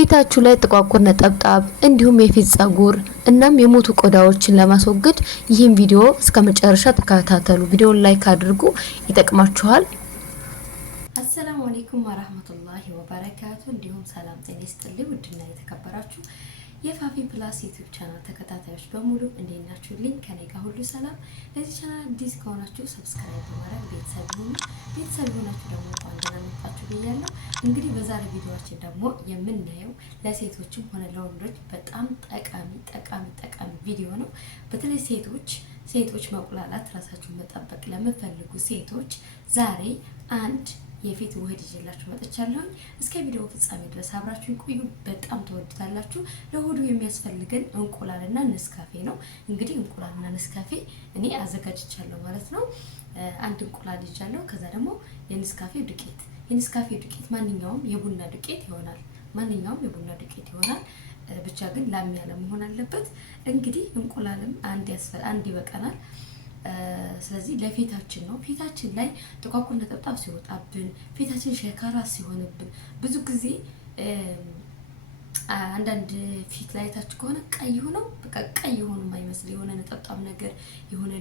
ፊታችሁ ላይ ጥቋቁር ነጠብጣብ እንዲሁም የፊት ጸጉር እናም የሞቱ ቆዳዎችን ለማስወገድ ይህን ቪዲዮ እስከመጨረሻ ተከታተሉ። ቪዲዮውን ላይክ አድርጉ፣ ይጠቅማችኋል። አሰላሙ አለይኩም ወራህመቱላሂ ወበረካቱ። እንዲሁም ሰላም ጤና ይስጥልኝ ውድና የተከበራችሁ የፋፊ ፕላስ ዩቲዩብ ቻናል ተከታታዮች በሙሉ እንዴት ናችሁልኝ? ከኔ ጋር ሁሉ ሰላም። ለዚህ ቻናል አዲስ ከሆናችሁ ሰብስክራይብ በማድረግ ቤተሰብ ሁኑ። ቤተሰብ ሆናችሁ ደግሞ እንኳን ደህና መጣችሁ ብያለሁ። እንግዲህ በዛሬ ቪዲዮአችን ደግሞ የምናየው ለሴቶችም ሆነ ለወንዶች በጣም ጠቃሚ ቪዲዮ ነው። በተለይ ሴቶች መቁላላት ራሳችሁን መጠበቅ ለምትፈልጉ ሴቶች ዛሬ አንድ የፊት ውህድ ይዤላችሁ መጥቻለሁ። እስከ ቪዲዮ ፍጻሜ ድረስ አብራችሁን ቆዩ። በጣም ተወዱታላችሁ። ለውህዱ የሚያስፈልገን እንቁላልና ነስካፌ ነው። እንግዲህ እንቁላልና ነስካፌ እኔ አዘጋጅቻለሁ ማለት ነው። አንድ እንቁላል ይዣለሁ። ከዛ ደግሞ የነስካፌ ዱቄት ማንኛውም የቡና ዱቄት ይሆናል። ብቻ ግን ላም ያለ መሆን አለበት። እንግዲህ እንቁላልም አንድ ይበቃናል። ስለዚህ ለፊታችን ነው። ፊታችን ላይ ጥቋቁር ነጠብጣብ ሲወጣብን፣ ፊታችን ሸካራ ሲሆንብን ብዙ ጊዜ አንዳንድ ፊት ላይ ታች ከሆነ ቀይ ሆኖ የማይመስል የሆነ ነጠብጣብ ነገር የሆነ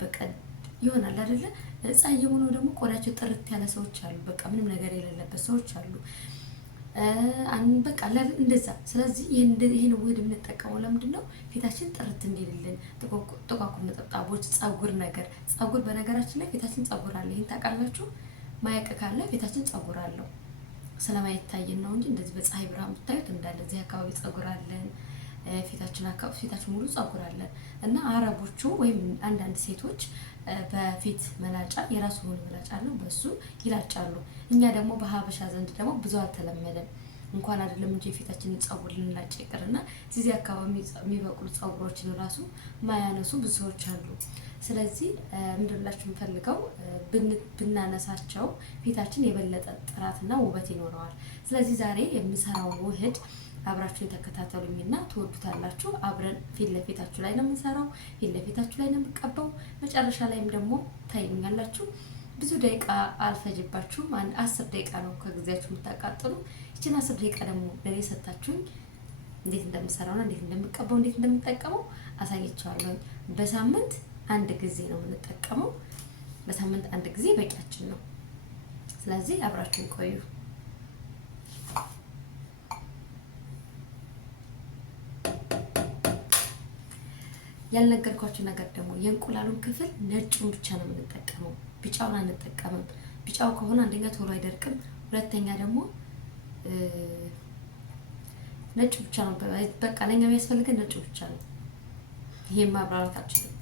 በቃ ይሆናል አይደለ? ፀሐይ ሆኖ ደግሞ ቆዳቸው ጥርት ያለ ሰዎች አሉ። በቃ ምንም ነገር የሌለበት ሰዎች አሉ። በቃ እንደዛ። ስለዚህ ይሄን ውህድ የምንጠቀመው ለምንድን ነው? ፊታችን ጥርት እንዲልልን፣ ጥቋቁር ነጠብጣቦች፣ ፀጉር በነገራችን ላይ ፊታችን ፀጉር አለ። ይሄን ታውቃላችሁ? ማያውቅ ካለ ፊታችን ፀጉር አለው። ስለማይታየን ነው እንጂ እንደዚህ በፀሐይ ብርሃን ብታዩት እንዳለ እዚህ አካባቢ ፀጉር አለን። ፊታችን ሙሉ ፀጉር አለን እና አረቦቹ ወይም አንዳንድ ሴቶች በፊት መላጫ የራሱ ሆነ መላጫ አለው፣ በሱ ይላጫሉ። እኛ ደግሞ በሀበሻ ዘንድ ደግሞ ብዙ አልተለመደም። እንኳን አይደለም እንጂ የፊታችንን ፀጉር ልንላጭ ይቅርና እዚህ አካባቢ የሚበቅሉ ፀጉሮችን ራሱ ማያነሱ ብዙ ሰዎች አሉ። ስለዚህ እንደላችሁ የምፈልገው ብናነሳቸው ፊታችን የበለጠ ጥራትና ውበት ይኖረዋል። ስለዚህ ዛሬ የምሰራው ውህድ አብራችሁ ተከታተሉኝና ትወዱታላችሁ። አብረን ፊት ለፊታችሁ ላይ ነው የምንሰራው፣ ፊት ለፊታችሁ ላይ ነው የምንቀባው። መጨረሻ ላይም ደግሞ ታዩኛላችሁ። ብዙ ደቂቃ አልፈጅባችሁም። 10 ደቂቃ ነው ከጊዜያችሁ የምታቃጥሉ። እቺን 10 ደቂቃ ደግሞ ለኔ ሰጣችሁኝ እንዴት እንደምሰራውና እንዴት እንደምቀባው እንዴት እንደምጠቀመው አሳያችኋለሁ። በሳምንት አንድ ጊዜ ነው የምንጠቀመው። በሳምንት አንድ ጊዜ በቂያችን ነው። ስለዚህ አብራችሁን ቆዩ። ያልነገርኳችሁ ነገር ደግሞ የእንቁላሉን ክፍል ነጩን ብቻ ነው የምንጠቀመው፣ ቢጫውን አንጠቀምም። ቢጫው ከሆነ አንደኛ ቶሎ አይደርቅም፣ ሁለተኛ ደግሞ ነጩ ብቻ ነው። በቃ ለኛ የሚያስፈልገን ነጩ ብቻ ነው። ይሄን ማብራራት አልችልም፣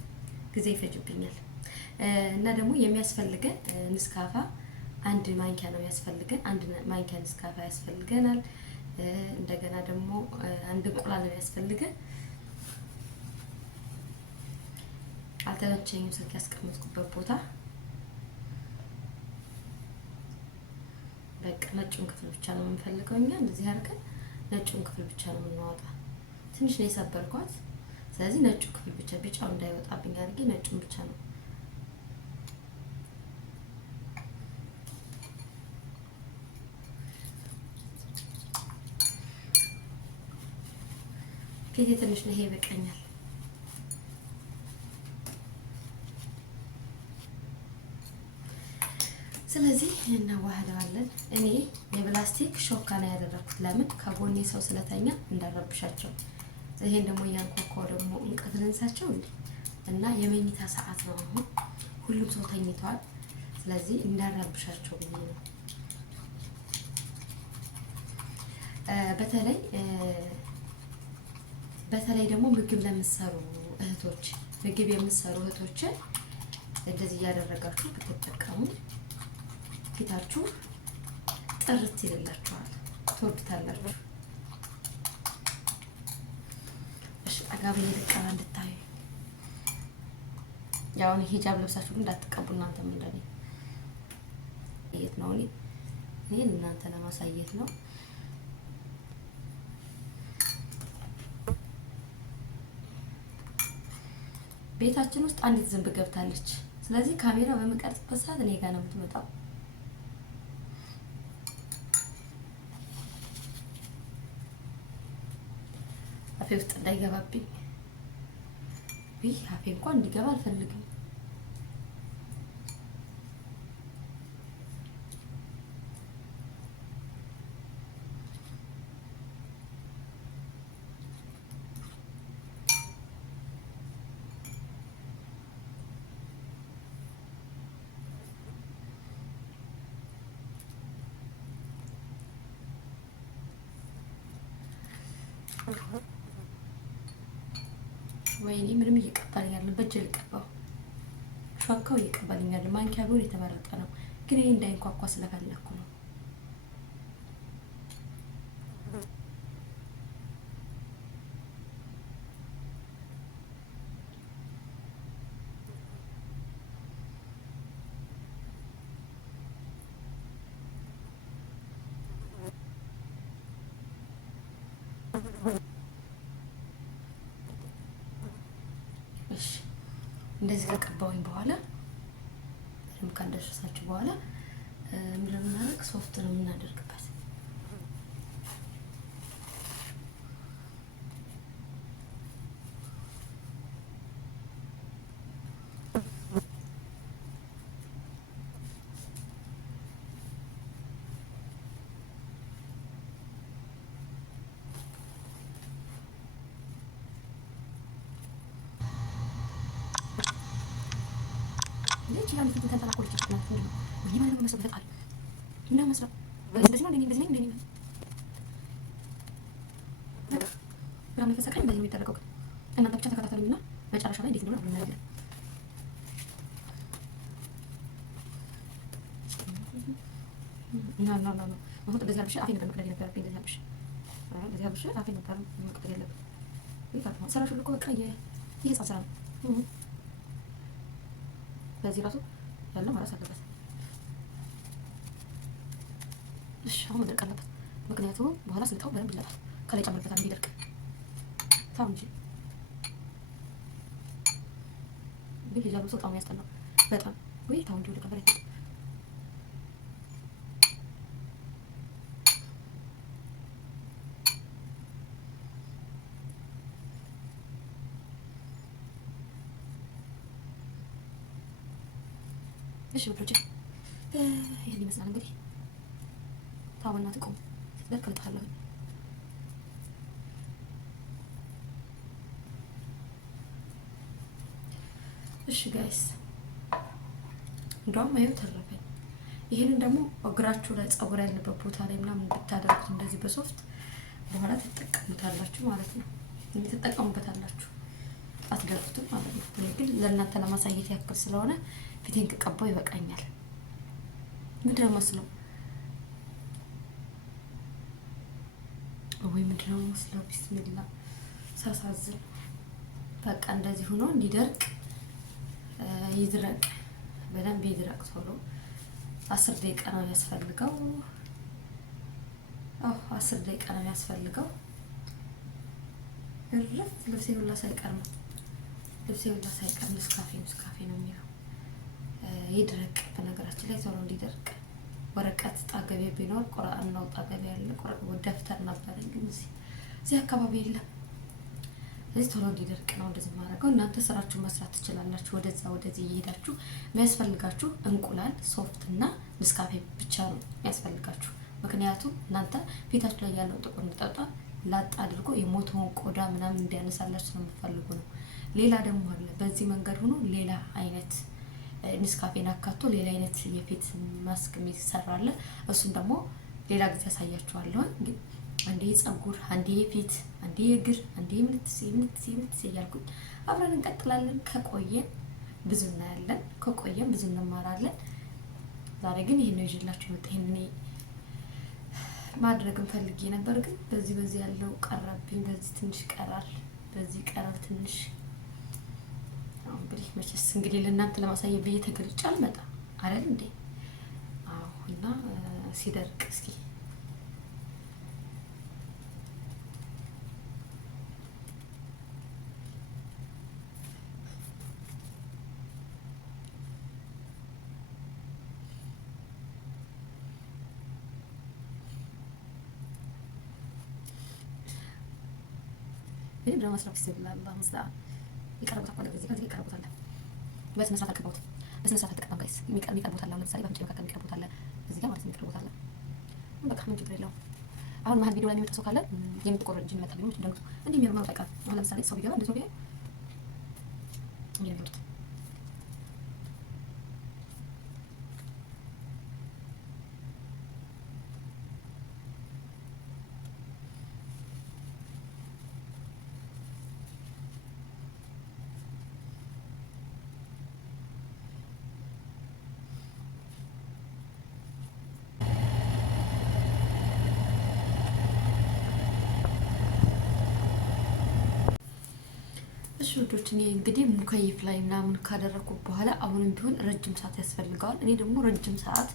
ጊዜ ይፈጅብኛል። እና ደግሞ የሚያስፈልገን ንስካፋ አንድ ማንኪያ ነው ያስፈልገን። አንድ ማንኪያ ንስካፋ ያስፈልገናል። እንደገና ደግሞ አንድ እንቁላል ነው ያስፈልገን። አልተመቸኝም ስልክ ያስቀመጥኩበት ቦታ። በቃ ነጩን ክፍል ብቻ ነው የምንፈልገው እኛ። እንደዚህ አድርገን ነጩን ክፍል ብቻ ነው የምናወጣ። ትንሽ ነው የሰበርኳት። ስለዚህ ነጩ ክፍል ብቻ፣ ቢጫው እንዳይወጣብኝ አድርጌ ነጩን ብቻ ነው። ፊቴ ትንሽ ነው፣ ይሄ ይበቃኛል። ስለዚህ እናዋህደዋለን። እኔ የፕላስቲክ ሾካ ነው ያደረኩት። ለምን? ከጎኔ ሰው ስለተኛ እንዳረብሻቸው። ይሄን ደግሞ እያንኳኳው ደግሞ እንቅልፍ ልንሳቸው እና የመኝታ ሰዓት ነው አሁን፣ ሁሉም ሰው ተኝቷል። ስለዚህ እንዳረብሻቸው ብዬ ነው። በተለይ ደግሞ ምግብ ለምትሰሩ እህቶች፣ እንደዚህ እያደረጋችሁ ብትጠቀሙ ፊታችሁ ጥርት ይልላችኋል፣ ትወዱታላችሁ። እሺ አጋቢ ልቀባ እንድታዩ። ያው እኔ ሂጃብ ለብሳችሁ ግን እንዳትቀቡ እናንተ። ምንድነው እኔ እናንተ ለማሳየት ነው። ቤታችን ውስጥ አንዲት ዝንብ ገብታለች። ስለዚህ ካሜራ በመቀረጽበት ሰዓት እኔ ጋር ነው የምትመጣው። ውስጥ እንዳይገባብኝ። ይህ አፌ እንኳን እንዲገባ አልፈልግም። ወይኔ ምንም እየቀባልኝ አይደለም። በእጄ ልቀባው ሾካው እየቀባልኝ አይደለም። ማንኪያ ቢሆን የተመረጠ ነው፣ ግን ይሄ እንዳይንኳኳ ስለፈለኩ ነው። እንደዚህ ከቀባሁኝ በኋላ ምንም ካንደረሳችሁ በኋላ ምን ለምናደርግ ሶፍት ነው የምናደርግበት። ليش يعني كنت انت اقول لك انا وهي ما لما مسبت قال لا مسبت بس ما دني برامي فسكن እንደዚህ የሚደረገው እናንተ ብቻ ተከታተሉኝና መጨረሻ ላይ እንዴት እንደሆነ አብረን እናያለን። ና አሁን እንደዚህ አልብሽ አፌን ነበር መቅደድ የነበረብኝ። እንደዚህ አልብሽ አፌን ነበር መቅደድ ያለብኝ። ይፋታ ሰራሽ እኮ በቃ ይሄ ህፃን ስራ ነው። በዚህ ራሱ ያለ ማራስ አለበት። እሺ አሁን መድረቅ አለበት፣ ምክንያቱም በኋላ ስልጣው በደንብ ይላል። ከላይ ጨምርበታል እንዲደርቅ ታው እንጂ ግን ልጅ አብሶ በጣም ያስጠላው በጣም ወይ ታው እንጂ ወደ ከበረ እሺ ወጥቼ ይሄን ይመስላል እንግዲህ ታውና ተቆም ለከልጣለሁ። እሺ ጋይስ እንደውም አይው ተረፈኝ። ይሄንን ደግሞ እግራችሁ ላይ ፀጉር ያለበት ቦታ ላይ ምናምን ብታደርጉት እንደዚህ በሶፍት በኋላ ትጠቀሙታላችሁ ማለት ነው። ትጠቀሙበታላችሁ አትደርፉትም ማለት ነው። እኔ ግን ለእናንተ ለማሳየት ያክል ስለሆነ ፊቴን ከቀባው ይበቃኛል። ምንድን ነው መስለው ወይ ምንድን ነው መስለው ቢስሚላ ሳሳዝን። በቃ እንደዚህ ሆኖ እንዲደርቅ ይድረቅ፣ በደንብ ይድረቅ። ቶሎ 10 ደቂቃ ነው የሚያስፈልገው። 10 ደቂቃ ነው የሚያስፈልገው። እረፍ ልብሴ ሁላ ሳይቀር ነው ምስካፌ ነው የሚለው። ይድረቅ። በነገራችን ላይ ቶሎ እንዲደርቅ ወረቀት ጣገቤ ቢኖር ቁርአን ነው ጣገቤ ያለ ደፍተር ነበረኝ፣ ግን እዚህ አካባቢ የለም። ስለዚህ ቶሎ እንዲደርቅ ነው እንደዚህ ማድረገው። እናንተ ስራችሁን መስራት ትችላላችሁ። ወደዚህ እየሄዳችሁ የሚያስፈልጋችሁ እንቁላል፣ ሶፍት እና ምስካፌ ብቻ ነው የሚያስፈልጋችሁ። ምክንያቱም እናንተ ፊታችሁ ላይ ያለው ጥቁር ነጠብጣብ ላጥ አድርጎ የሞተውን ቆዳ ምናምን እንዲያነሳላችሁ ነው የምትፈልጉ ነው። ሌላ ደግሞ አለ በዚህ መንገድ ሆኖ ሌላ አይነት ንስካፌን አካቶ ሌላ አይነት የፊት ማስክ የሚሰራለ። እሱን ደግሞ ሌላ ጊዜ ያሳያችኋለሁ። ግን አንዴ ፀጉር፣ አንዴ የፊት፣ አንዴ የእግር፣ አንዴ ምንትስ እያልኩኝ አብረን እንቀጥላለን። ከቆየን ብዙ እናያለን፣ ከቆየን ብዙ እንማራለን። ዛሬ ግን ይሄን ነው ይዤላችሁ የመጣ። ይሄን ማድረግም ፈልጌ ነበር፣ ግን በዚህ ያለው ቀረብኝ። በዚህ ትንሽ ቀራል፣ በዚህ ቀራል ትንሽ። እንግዲህ መቼስ እንግዲህ ለእናንተ ለማሳየት ብዬ ተገልጬ አልመጣም አይደል እንዴ? አዎ። እና ሲደርቅ እስኪ እኔ ብለ መስራት ይችላል። አላህ መስላ ይቀርቡት አቋለ በዚህ ጋር ይቀርቡት አለ በስነ ስርዓት አቀባውት በስነ ስርዓት ተቀባም ጋይስ የሚቀርቡት አለ። ለምሳሌ በምጭ መካከል የሚቀርቡት አለ እዚህ ጋር ማለት ነው የሚቀርቡት አለ። በቃ ምን ችግር የለውም። አሁን መሀል ቪዲዮ ላይ የሚመጣ ሰው ካለ የምትቆረጥ እንጂ ይመጣል ነው እንደምቱ እንዴ የሚያርማው ታውቃለህ። አሁን ለምሳሌ ሰው ቢገባ እንደዚህ ነው የሚሉት እሺ ውዶች፣ እኔ እንግዲህ ሙከይፍ ላይ ምናምን ካደረኩ በኋላ አሁንም ቢሆን ረጅም ሰዓት ያስፈልገዋል። እኔ ደግሞ ረጅም ሰዓት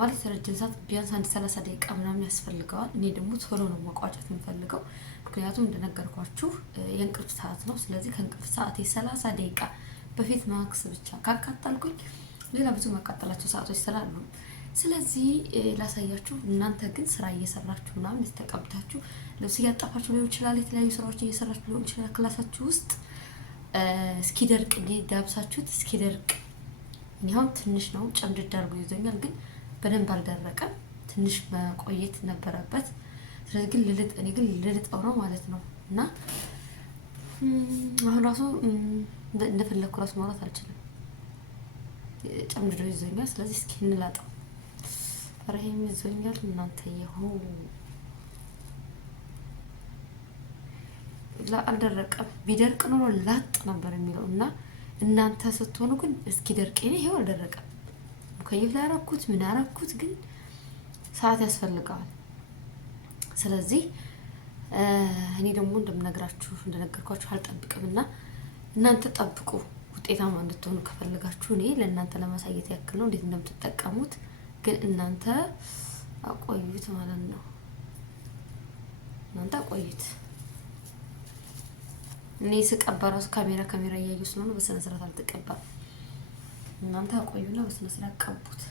ማለት ረጅም ሰዓት ቢያንስ 30 ደቂቃ ምናምን ያስፈልገዋል። እኔ ደግሞ ቶሎ ነው መቋጨት የምፈልገው፣ ምክንያቱም እንደነገርኳችሁ የእንቅልፍ ሰዓት ነው። ስለዚህ ከእንቅልፍ ሰዓት 30 ደቂቃ በፊት ማክስ ብቻ ካቃጠልኩኝ ሌላ ብዙ ማቃጠላቸው ሰዓቶች ስላሉ ስለዚህ ላሳያችሁ። እናንተ ግን ስራ እየሰራችሁ ምናምን ተቀብታችሁ ልብስ እያጣፋችሁ ሊሆን ይችላል፣ የተለያዩ ስራዎችን እየሰራችሁ ሊሆን ይችላል። ክላሳችሁ ውስጥ እስኪደርቅ ዳብሳችሁት እስኪደርቅ። እኔ አሁን ትንሽ ነው ጨምድድ አድርጎ ይዞኛል፣ ግን በደንብ አልደረቀም። ትንሽ መቆየት ነበረበት። ስለዚህ ግን እኔ ግን ልልጠው ነው ማለት ነው። እና አሁን ራሱ እንደፈለኩ ራሱ ማውራት አልችልም፣ ጨምድዶ ይዞኛል። ስለዚህ እስኪ እንላጠው። ረሂም ይዞኛል እናንተ አልደረቀም። ቢደርቅ ኖሮ ላጥ ነበር የሚለው እና እናንተ ስትሆኑ ግን እስኪ ደርቅ ይሄው አልደረቀም። ሙከይፍ ላይ አረኩት ምን አረኩት፣ ግን ሰዓት ያስፈልገዋል። ስለዚህ እኔ ደግሞ እንደነገርኳችሁ አልጠብቅም እና እናንተ ጠብቁ። ውጤታማ እንድትሆኑ ከፈለጋችሁ እኔ ለእናንተ ለማሳየት ያክል ነው እንዴት እንደምትጠቀሙት፣ ግን እናንተ አቆዩት ማለት ነው። እናንተ አቆዩት። እኔ ስቀባ ራሱ ካሜራ እያየሁ ስለሆነ በስነ ስርዓት አልተቀባም። እናንተ አቆዩና በስነ ስርዓት ቀቡት።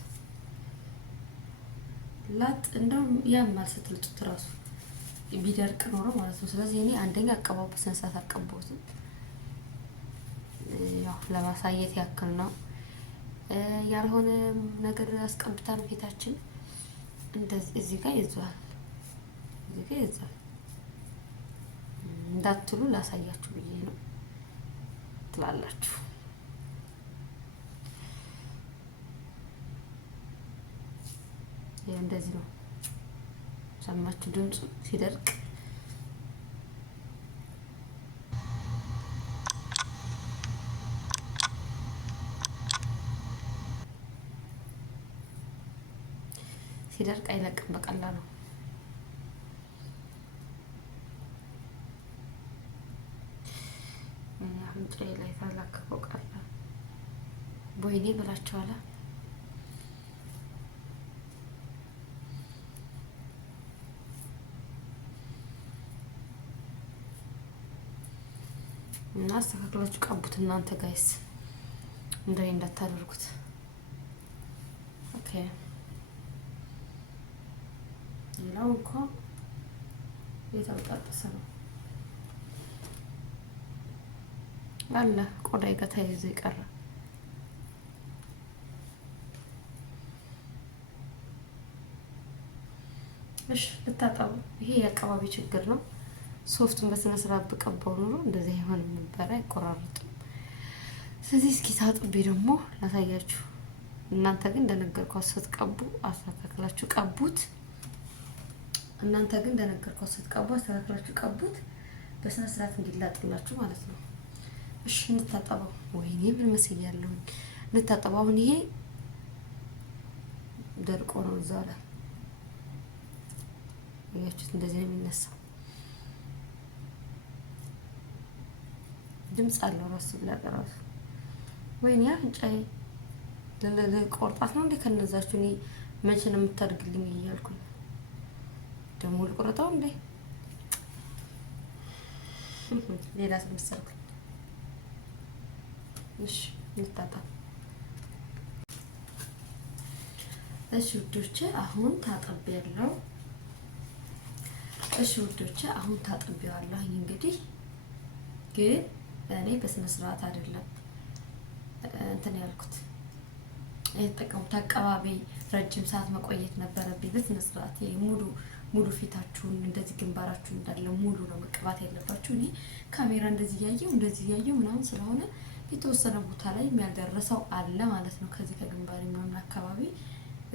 ላጥ እንደውም ያማል ስትልጡት ራሱ ቢደርቅ ኖሮ ማለት ነው። ስለዚህ እኔ አንደኛ አቀባው በስነ ስርዓት አልቀባሁትም፣ ያው ለማሳየት ያክል ነው። ያልሆነ ነገር አስቀብታን ፊታችን እንደዚህ እዚህ ጋር ይዟል እንዳትሉ ላሳያችሁ ብዬ ነው ትላላችሁ። እንደዚህ ነው። ሰማችሁ ድምፁ ሲደርቅ አይለቅም በቀላሉ። አፍንጫዬ ላይ ታላከፈው ቀረ። ቦይኔ ብላችኋላ። እና አስተካክላችሁ ቀቡት እናንተ ጋይስ፣ እንደኔ እንዳታደርጉት። ኦኬ ሌላው እኮ የተበጣጠሰ ነው አለ ቆዳዬ ጋር ተያይዞ ይቀር። እሺ ልታጠቡ። ይሄ የአካባቢ ችግር ነው። ሶፍቱን በስነ ስርዓት ብቀባው ኑሮ እንደዚህ አይሆንም ነበር፣ አይቆራረጥም። ስለዚህ እስኪ ታጥቤ ደግሞ ላሳያችሁ። እናንተ ግን እንደነገርኳችሁ ስትቀቡ አስተካክላችሁ ቀቡት። አስተካክላችሁ ቀቡት በስነ ስርዓት እንዲላጥላችሁ ማለት ነው። እሺ እንታጠበው። ወይኔ ምን መስያለሁ። እንታጠበው። አሁን ይሄ ደርቆ ነው እዛው ላይ ያችሁት። እንደዚህ ነው የሚነሳው። ድምጽ አለው ራሱ ለራሱ። ወይኔ አፍንጫዬ ቆርጣት ነው እንዴ? ከነዛችሁ እኔ መቼ ነው የምታድግልኝ እያልኩኝ ደግሞ ልቆረጠው እንዴ? ሌላ ስምሰርኩ። እሺ እንታጠብ። እሺ ውዶቼ አሁን ታጠብ ያለው እሺ ውዶቼ አሁን ታጥቤዋለሁ። እንግዲህ ግን እኔ በስነ ስርዓት አይደለም እንትን ያልኩት የተጠቀሙት አቀባቢ ረጅም ሰዓት መቆየት ነበረብኝ። በስነ ስርዓት ሙሉ ፊታችሁን እንደዚህ ግንባራችሁን እንዳለ ሙሉ ነው መቀባት ያለባችሁ። እኔ ካሜራ እንደዚህ ያየው ምናምን ስለሆነ የተወሰነ ቦታ ላይ የሚያልደረሰው አለ ማለት ነው። ከዚህ ከግንባሬ ምናምን አካባቢ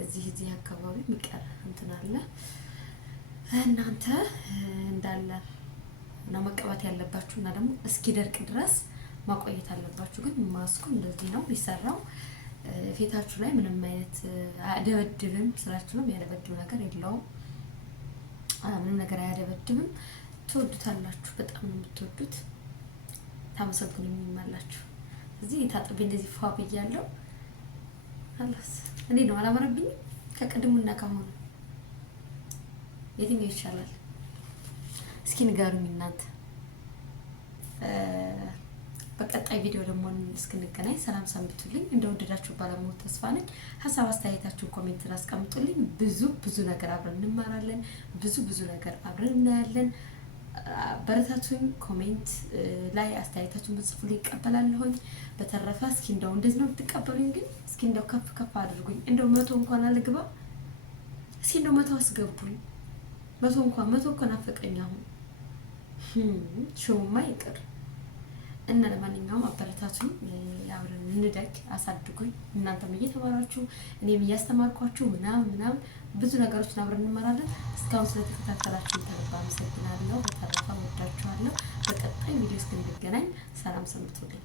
እዚህ አካባቢ የሚቀር እንትን አለ። እናንተ እንዳለ ነው መቀባት ያለባችሁ እና ደግሞ እስኪደርቅ ድረስ ማቆየት አለባችሁ። ግን ማስኩ እንደዚህ ነው የሚሰራው። ፊታችሁ ላይ ምንም አይነት አያደበድብም። ስራችሁ ነው የሚያደበድብ ነገር የለውም። ምንም ነገር አያደበድብም። ትወዱታላችሁ። በጣም ነው የምትወዱት። ታመሰግኑኝማላችሁ። እዚህ ታጥቤ እንደዚህ ፏ ብያለሁ። አላስ እኔ ነው አላመረብኝም። ከቅድሙና ካሁኑ የትኛው ይሻላል? እስኪ ንገሩኝ እናንተ። በቀጣይ ቪዲዮ ደግሞ እስክንገናኝ ሰላም ሰንብቱልኝ። እንደወደዳችሁ ባለሙሉ ተስፋ ነኝ። ሀሳብ አስተያየታችሁን ኮሜንት ላይ አስቀምጡልኝ። ብዙ ነገር አብረን እንማራለን። ብዙ ነገር አብረን እናያለን። በረታቱኝ። ኮሜንት ላይ አስተያየታችሁን ብትጽፉልኝ ይቀበላለሁኝ። በተረፈ እስኪ እንደው እንደዚህ ነው ብትቀበሉኝ፣ ግን እስኪ እንደው ከፍ አድርጉኝ። እንደው 100 እንኳን አልግባ። እስኪ እንደው 100 አስገቡኝ። 100 እንኳን አፈቀኝ። አሁን ሾውማ ይቅር እና ለማንኛውም አበረታቱኝ። አብረን እንደግ፣ አሳድጉኝ። እናንተም እየተማራችሁ እኔም እያስተማርኳችሁ ምናምን ብዙ ነገሮችን አብረን እንማራለን። እስካሁን ስለተከታተላችሁ ተረባ አመሰግናለሁ። በተረፈ ወዳችኋለሁ። በቀጣይ ቪዲዮ እስክንገናኝ ሰላም ሰንብቱልኝ።